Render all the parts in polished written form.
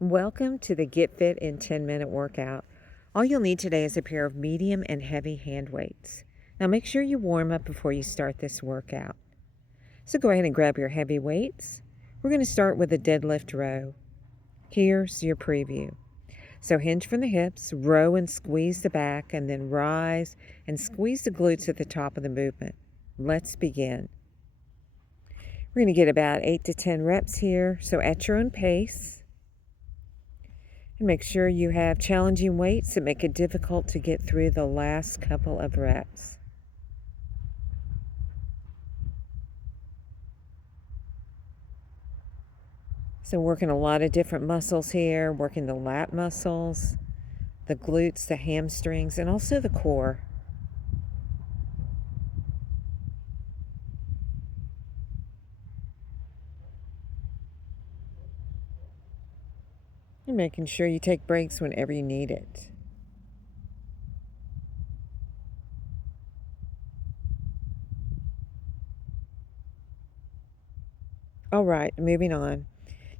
Welcome to the Get Fit in 10-minute workout. All you'll need today is a pair of medium and heavy hand weights. Now make sure you warm up before you start this workout. So go ahead and grab your heavy weights. We're going to start with a deadlift row. Here's your preview. So hinge from the hips, row and squeeze the back, and then rise and squeeze the glutes at the top of the movement. Let's begin. We're going to get about 8 to 10 reps here, so at your own pace. And make sure you have challenging weights that make it difficult to get through the last couple of reps. So working a lot of different muscles here, working the lat muscles, the glutes, the hamstrings, and also the core. And making sure you take breaks whenever you need it. All right, moving on.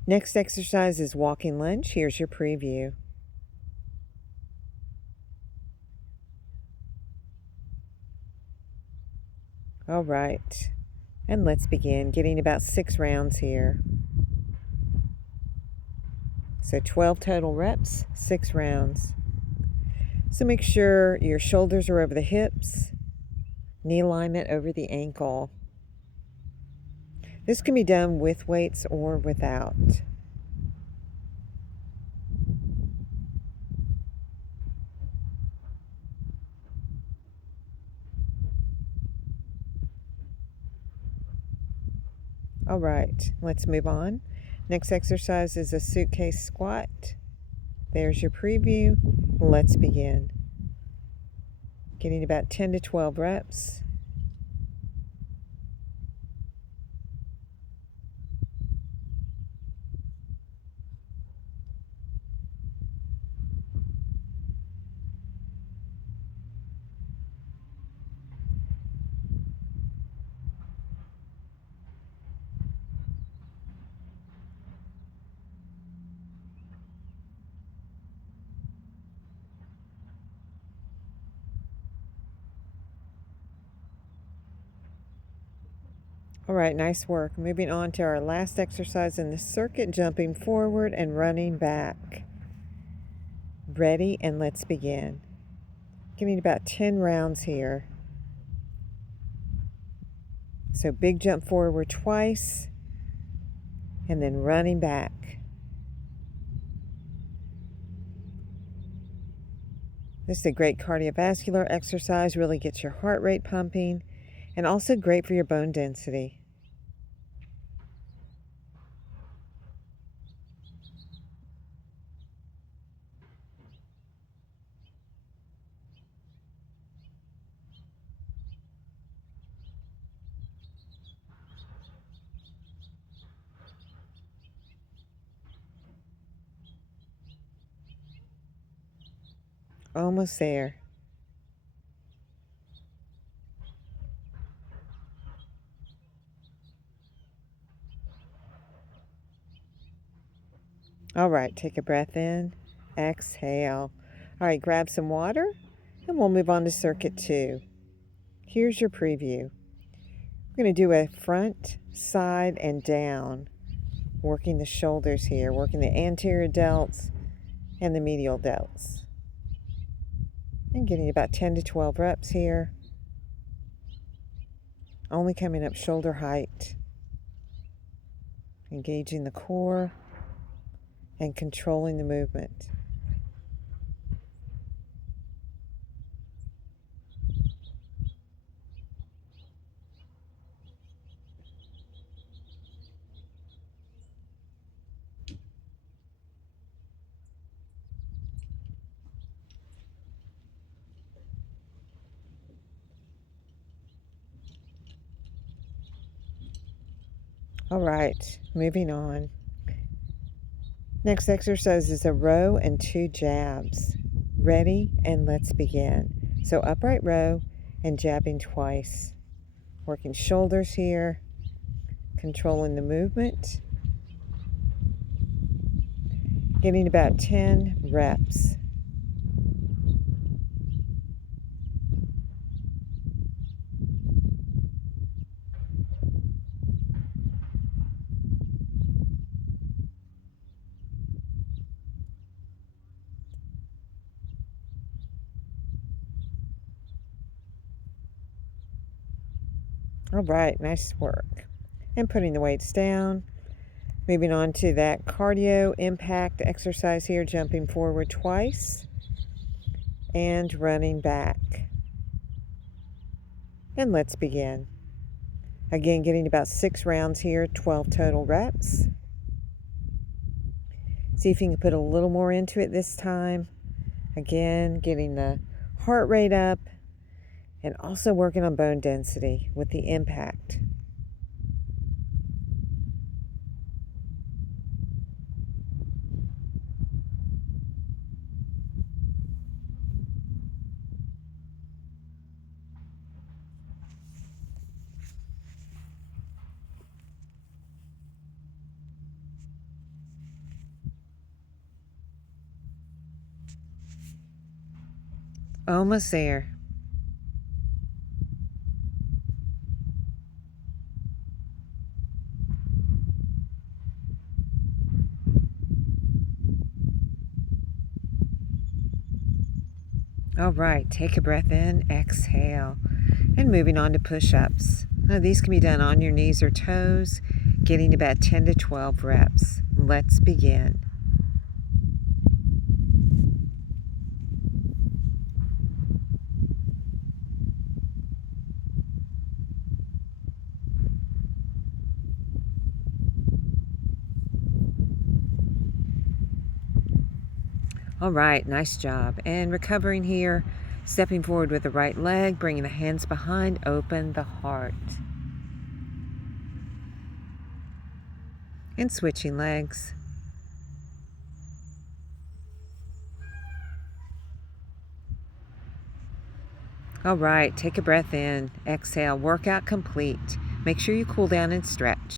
Next exercise is walking lunge. Here's your preview. All right, and let's begin. Getting about 6 rounds here. So 12 total reps, 6 rounds. So make sure your shoulders are over the hips, knee alignment over the ankle. This can be done with weights or without. All right, let's move on. Next exercise is a suitcase squat. There's your preview. Let's begin. Getting about 10 to 12 reps. All right, nice work. Moving on to our last exercise in the circuit, jumping forward and running back. Ready, and let's begin. Getting about 10 rounds here. So big jump forward twice, and then running back. This is a great cardiovascular exercise, really gets your heart rate pumping, and also great for your bone density. Almost there. All right, take a breath in, exhale. All right, grab some water, and we'll move on to circuit 2. Here's your preview. We're going to do a front, side, and down, working the shoulders here, working the anterior delts and the medial delts. And getting about 10 to 12 reps here. Only coming up shoulder height. Engaging the core and controlling the movement. All right, moving on. Next exercise is a row and 2 jabs. Ready, and let's begin. So upright row and jabbing twice. Working shoulders here, controlling the movement. getting about 10 reps. All right, nice work. And putting the weights down. Moving on to that cardio impact exercise here, jumping forward twice and running back. And let's begin. Again, getting about 6 rounds here, 12 total reps. See if you can put a little more into it this time. Again, getting the heart rate up and also working on bone density with the impact. Almost there. All right, take a breath in, exhale, and moving on to push-ups. Now, these can be done on your knees or toes, getting about 10 to 12 reps. Let's begin. All right, nice job. And recovering here, stepping forward with the right leg, bringing the hands behind, open the heart. And switching legs. All right, take a breath in, exhale, workout complete. Make sure you cool down and stretch.